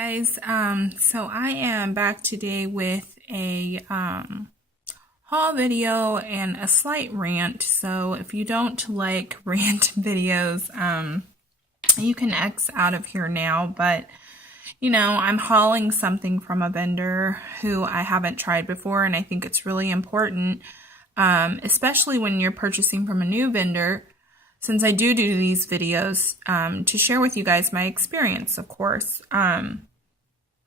Guys, so I am back today with a haul video and a slight rant. So if you don't like rant videos, you can X out of here now. But I'm hauling something from a vendor who I haven't tried before, and I think it's really important, especially when you're purchasing from a new vendor, since I do these videos, to share with you guys my experience, of course.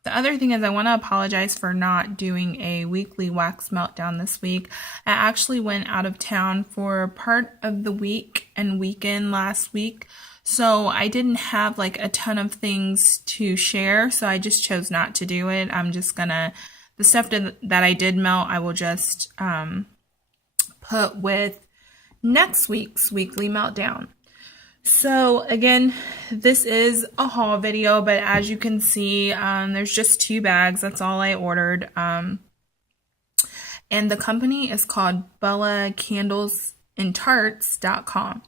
The other thing is I want to apologize for not doing a weekly wax meltdown this week. I actually went out of town for part of the week and weekend last week, so I didn't have like a ton of things to share, so I just chose not to do it. I'm just gonna, the stuff that I did melt, I will just put with next week's weekly meltdown. So again, this is a haul video, but as you can see, there's just 2 bags. That's all I ordered. And the company is called BellaCandlesandTarts.com.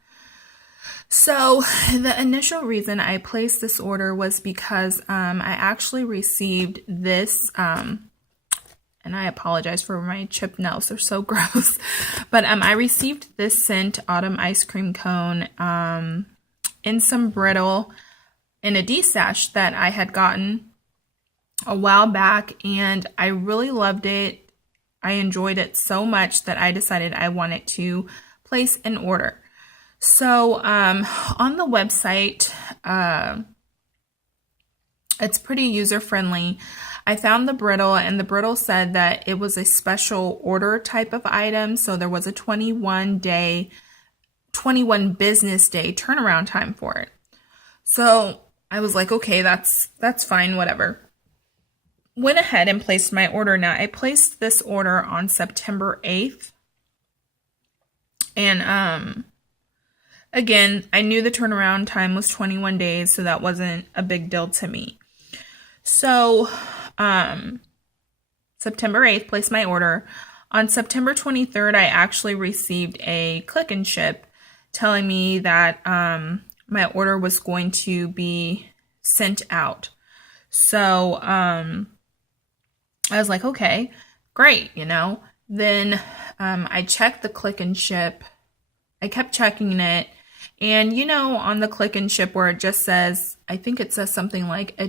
So the initial reason I placed this order was because I actually received this, and I apologize for my chipped nails, they're so gross. But I received this scent autumn ice cream cone in some brittle in a D-sash that I had gotten a while back, and I really loved it. I enjoyed it so much that I decided I wanted to place an order. So on the website, it's pretty user-friendly. I found the brittle, and the brittle said that it was a special order type of item, so there was a 21 business day turnaround time for it. So I was like, okay, that's fine, whatever. Went ahead and placed my order. Now, I placed this order on September 8th, and again, I knew the turnaround time was 21 days, so that wasn't a big deal to me. So, September 8th, placed my order. On September 23rd, I actually received a click and ship telling me that my order was going to be sent out. So, I was like, okay, great, Then I checked the click and ship. I kept checking it. And, on the click and ship where it just says, I think it says something like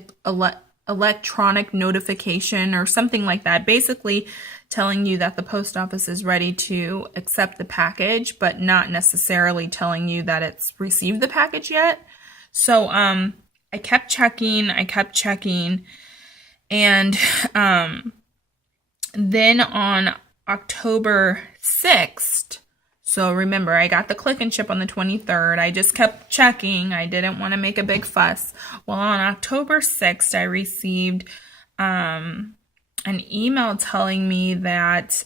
electronic notification or something like that, basically telling you that the post office is ready to accept the package, but not necessarily telling you that it's received the package yet. So I kept checking, and then on October 6th, so remember, I got the click and ship on the 23rd. I just kept checking. I didn't want to make a big fuss. Well, on October 6th, I received an email telling me that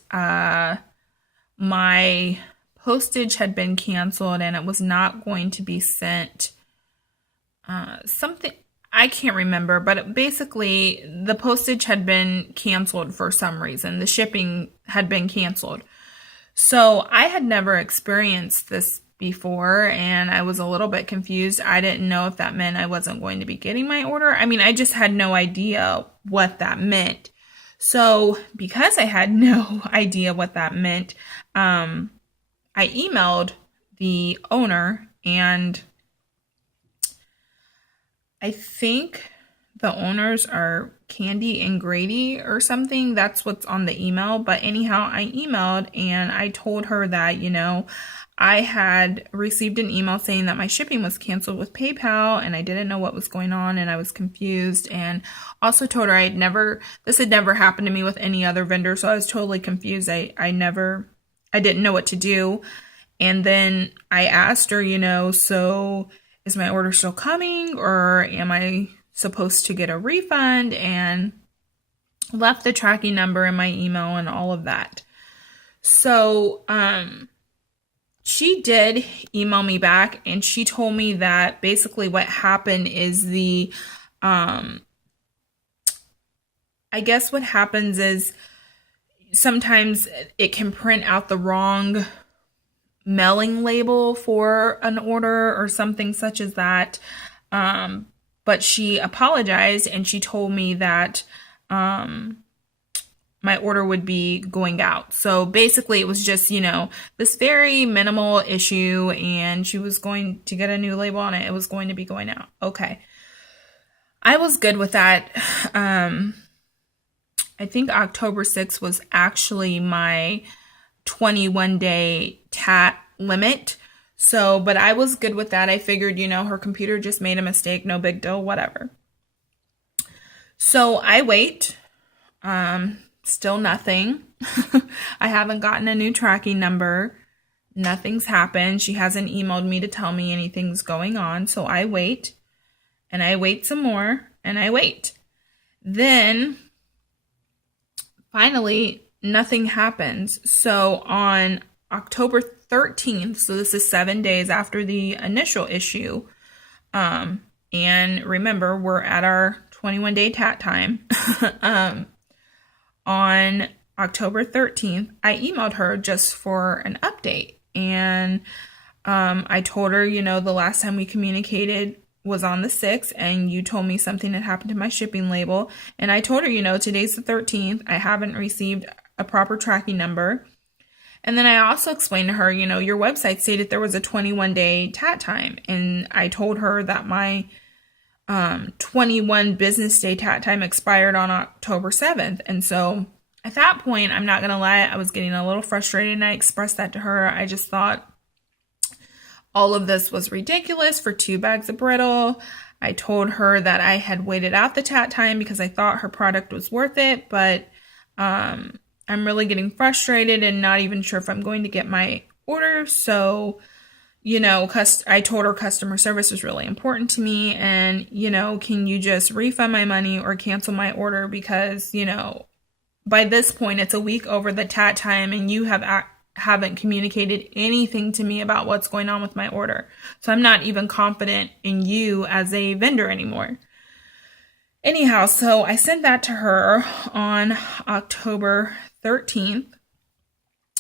my postage had been canceled and it was not going to be sent. Something, I can't remember, but basically the postage had been canceled for some reason. The shipping had been canceled. So I had never experienced this before, and I was a little bit confused. I didn't know if that meant I wasn't going to be getting my order. I mean, I just had no idea what that meant. So because I had no idea what that meant, I emailed the owner, and I think the owners are Candy and Grady or something. That's what's on the email. But anyhow, I emailed and I told her that, I had received an email saying that my shipping was canceled with PayPal, and I didn't know what was going on, and I was confused, and also told her this had never happened to me with any other vendor, so I was totally confused. I didn't know what to do. And then I asked her, so is my order still coming, or am I supposed to get a refund, and left the tracking number in my email and all of that. So she did email me back, and she told me that basically what happened is I guess what happens is sometimes it can print out the wrong mailing label for an order or something such as that. but she apologized and she told me that my order would be going out. So basically it was just, this very minimal issue, and she was going to get a new label on it. It was going to be going out. Okay. I was good with that. I think October 6th was actually my 21-day tat limit. So, but I was good with that. I figured, her computer just made a mistake. No big deal, whatever. So I wait. Still nothing. I haven't gotten a new tracking number. Nothing's happened. She hasn't emailed me to tell me anything's going on. So I wait, and I wait some more, and I wait. Then finally, nothing happens. So on October 13th, so this is 7 days after the initial issue, and remember, we're at our 21-day tat time. On October 13th, I emailed her just for an update. And I told her, the last time we communicated was on the 6th, and you told me something had happened to my shipping label. And I told her, today's the 13th. I haven't received a proper tracking number. And then I also explained to her, your website stated there was a 21-day tat time. And I told her that my 21 business day tat time expired on October 7th. And so at that point, I'm not going to lie, I was getting a little frustrated, and I expressed that to her. I just thought all of this was ridiculous for 2 bags of brittle. I told her that I had waited out the tat time because I thought her product was worth it, but I'm really getting frustrated and not even sure if I'm going to get my order. So I told her customer service was really important to me, and, can you just refund my money or cancel my order? Because, by this point, it's a week over the tat time, and you haven't communicated anything to me about what's going on with my order. So I'm not even confident in you as a vendor anymore. Anyhow, so I sent that to her on October 13th,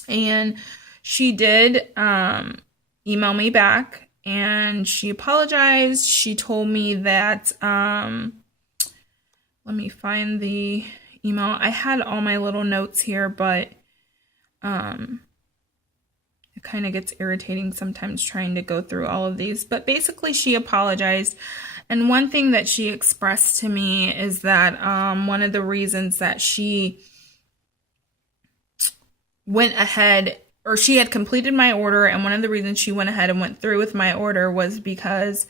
and she did, email me back, and she apologized. She told me that, let me find the email. I had all my little notes here, but it kind of gets irritating sometimes trying to go through all of these. But basically, she apologized. And one thing that she expressed to me is that one of the reasons that she went ahead, or she had completed my order, and one of the reasons she went ahead and went through with my order was because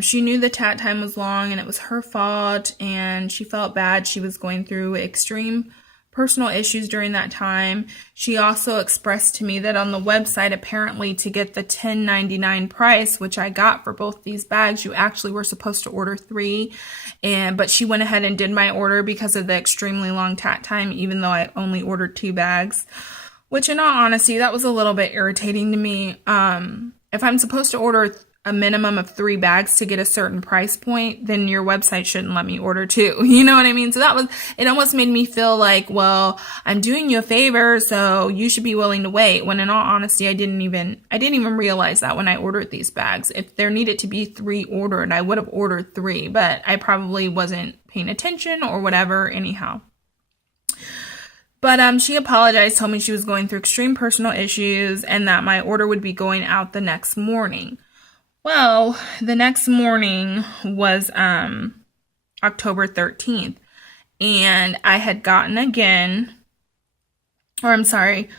she knew the tat time was long and it was her fault, and she felt bad. She was going through extreme personal issues during that time. She also expressed to me that on the website, apparently to get the $10.99 price, which I got for both these bags, you actually were supposed to order 3, but she went ahead and did my order because of the extremely long tat time, even though I only ordered 2 bags. Which, in all honesty, that was a little bit irritating to me. If I'm supposed to order a minimum of 3 bags to get a certain price point, then your website shouldn't let me order 2. You know what I mean? So it almost made me feel like, well, I'm doing you a favor, so you should be willing to wait. When in all honesty, I didn't even realize that when I ordered these bags. If there needed to be 3 ordered, I would have ordered 3, but I probably wasn't paying attention or whatever, anyhow. But she apologized, told me she was going through extreme personal issues, and that my order would be going out the next morning. Well, the next morning was October 13th, and I had gotten again, or I'm sorry,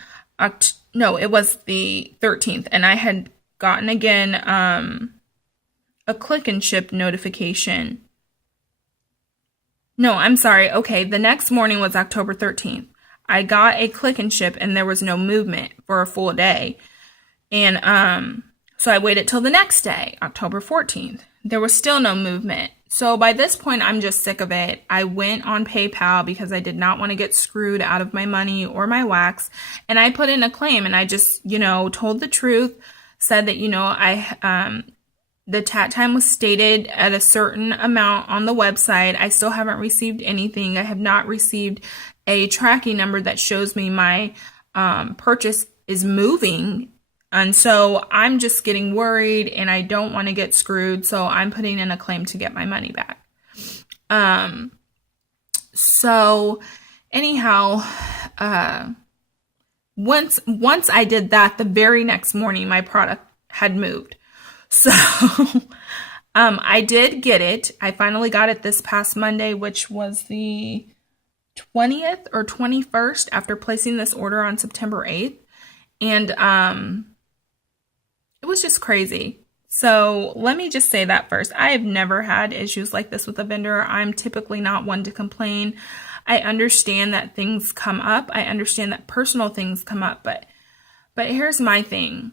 no, it was the 13th, and I had gotten again a click and ship notification. No, I'm sorry. Okay, the next morning was October 13th. I got a click and ship, and there was no movement for a full day. And so I waited till the next day, October 14th. There was still no movement. So by this point, I'm just sick of it. I went on PayPal because I did not want to get screwed out of my money or my wax. And I put in a claim, and I just, told the truth, said that, the tat time was stated at a certain amount on the website. I still haven't received anything. I have not received a tracking number that shows me my purchase is moving And so I'm just getting worried and I don't want to get screwed. So I'm putting in a claim to get my money back. So anyhow, once I did that, the very next morning, my product had moved. So, I did get it. I finally got it this past Monday, which was the 20th or 21st after placing this order on September 8th. And, it was just crazy. So let me just say that first. I have never had issues like this with a vendor. I'm typically not one to complain. I understand that things come up. I understand that personal things come up, but here's my thing.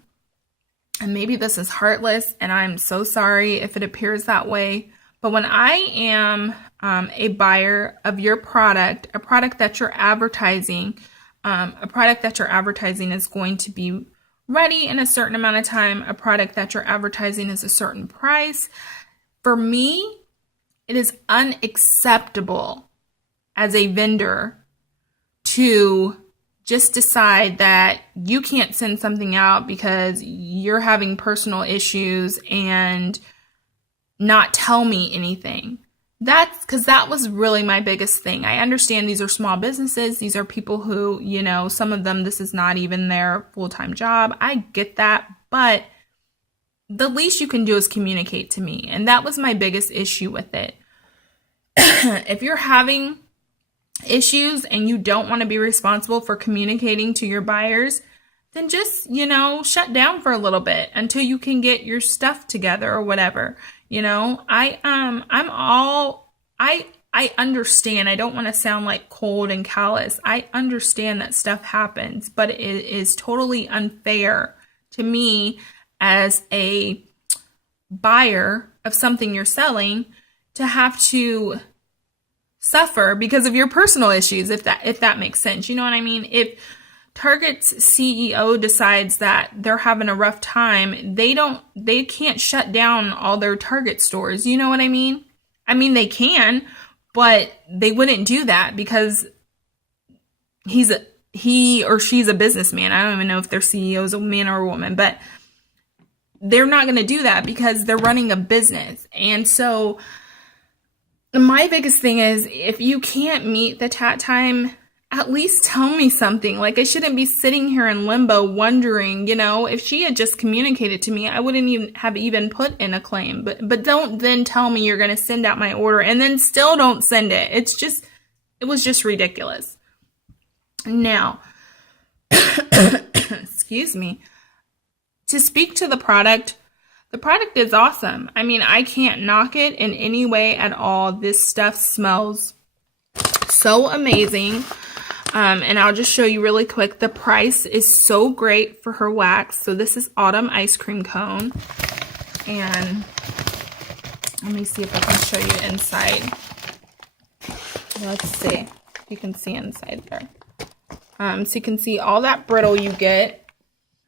And maybe this is heartless, and I'm so sorry if it appears that way. But when I am a buyer of your product, a product that you're advertising is going to be ready in a certain amount of time, a product that you're advertising is a certain price. For me, it is unacceptable as a vendor to just decide that you can't send something out because you're having personal issues and not tell me anything. That's because that was really my biggest thing. I understand these are small businesses. These are people who, some of them, this is not even their full-time job. I get that, but the least you can do is communicate to me. And that was my biggest issue with it. If you're having issues and you don't want to be responsible for communicating to your buyers, then just, shut down for a little bit until you can get your stuff together or whatever. I understand. I don't want to sound like cold and callous. I understand that stuff happens, but it is totally unfair to me as a buyer of something you're selling to have to suffer because of your personal issues, if that makes sense. You know what I mean? If Target's CEO decides that they're having a rough time, they can't shut down all their Target stores. You know what I mean? I mean, they can, but they wouldn't do that because he or she's a businessman. I don't even know if their CEO is a man or a woman, but they're not going to do that because they're running a business. And so my biggest thing is, if you can't meet the tat time, at least tell me something. Like, I shouldn't be sitting here in limbo wondering, if she had just communicated to me, I wouldn't even have put in a claim. But don't then tell me you're going to send out my order and then still don't send it. It was just ridiculous. Now, excuse me, to speak to the product is awesome. I mean, I can't knock it in any way at all. This stuff smells so amazing. And I'll just show you really quick. The price is so great for her wax. So this is Autumn Ice Cream Cone. And let me see if I can show you inside. Let's see if you can see inside there. So you can see all that brittle you get.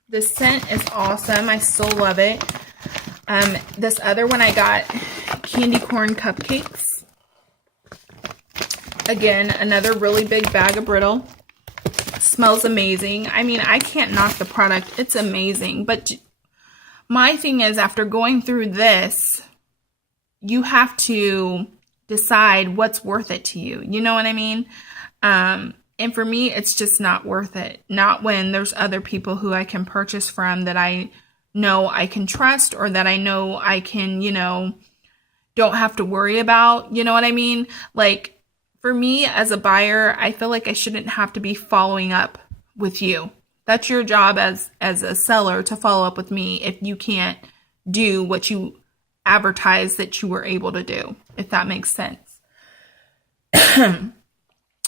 The scent is awesome. I still love it. This other one I got, candy corn cupcakes. Again, another really big bag of brittle. Smells amazing. I mean, I can't knock the product. It's amazing. But my thing is, after going through this, you have to decide what's worth it to you. You know what I mean? And for me, it's just not worth it. Not when there's other people who I can purchase from that I know I can trust, or that I know I can, don't have to worry about. You know what I mean? Like, for me as a buyer, I feel like I shouldn't have to be following up with you. That's your job as a seller, to follow up with me if you can't do what you advertise that you were able to do, if that makes sense.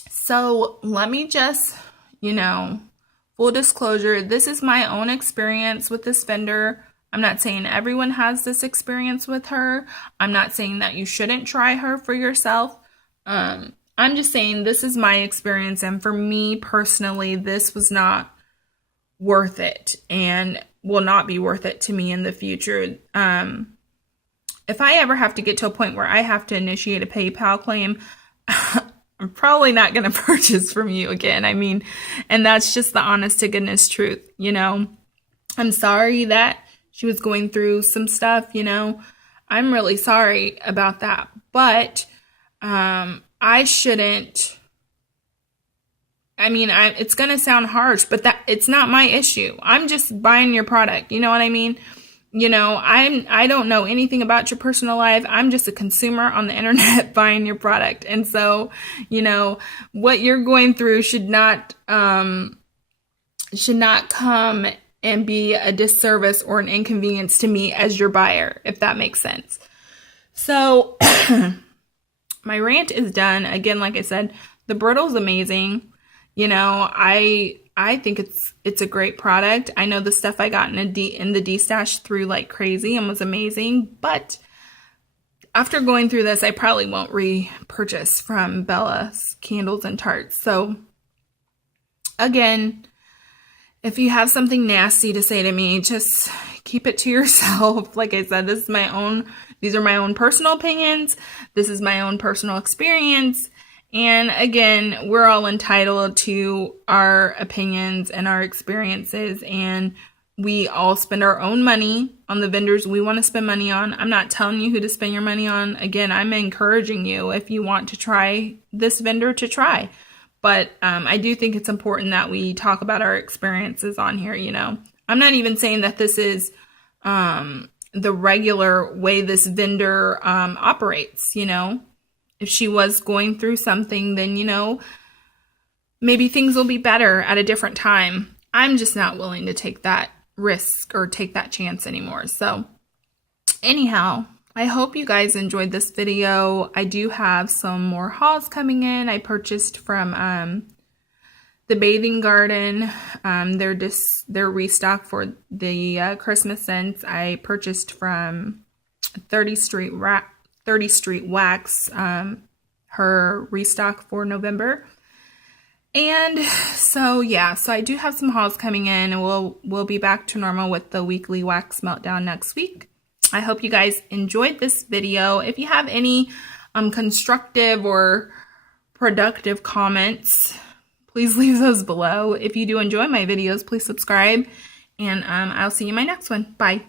So let me just, full disclosure, this is my own experience with this vendor. I'm not saying everyone has this experience with her. I'm not saying that you shouldn't try her for yourself. I'm just saying this is my experience, and for me personally, this was not worth it and will not be worth it to me in the future. If I ever have to get to a point where I have to initiate a PayPal claim, I'm probably not going to purchase from you again. I mean, and that's just the honest to goodness truth, I'm sorry that she was going through some stuff, I'm really sorry about that. But I shouldn't. It's going to sound harsh, but it's not my issue. I'm just buying your product. You know what I mean? I don't know anything about your personal life. I'm just a consumer on the internet buying your product. And so, what you're going through should not come and be a disservice or an inconvenience to me as your buyer, if that makes sense. So my rant is done. Again, like I said, the brittle's amazing. I think it's a great product. I know the stuff I got in the D-Stash through like crazy and was amazing, but after going through this, I probably won't repurchase from Bella's Candles and Tarts. So again, if you have something nasty to say to me, just keep it to yourself. Like I said, these are my own personal opinions. This is my own personal experience. And again, we're all entitled to our opinions and our experiences, and we all spend our own money on the vendors we want to spend money on. I'm not telling you who to spend your money on. Again, I'm encouraging you, if you want to try this vendor, to try. But I do think it's important that we talk about our experiences on here, I'm not even saying that this is the regular way this vendor operates, If she was going through something, then, maybe things will be better at a different time. I'm just not willing to take that risk or take that chance anymore. So anyhow, I hope you guys enjoyed this video. I do have some more hauls coming in. I purchased from the Bathing Garden. Their restock for the Christmas scents. I purchased from 30 Street Wax, her restock for November. And so I do have some hauls coming in, and we'll be back to normal with the weekly wax meltdown next week. I hope you guys enjoyed this video. If you have any constructive or productive comments, please leave those below. If you do enjoy my videos, please subscribe, and I'll see you in my next one. Bye.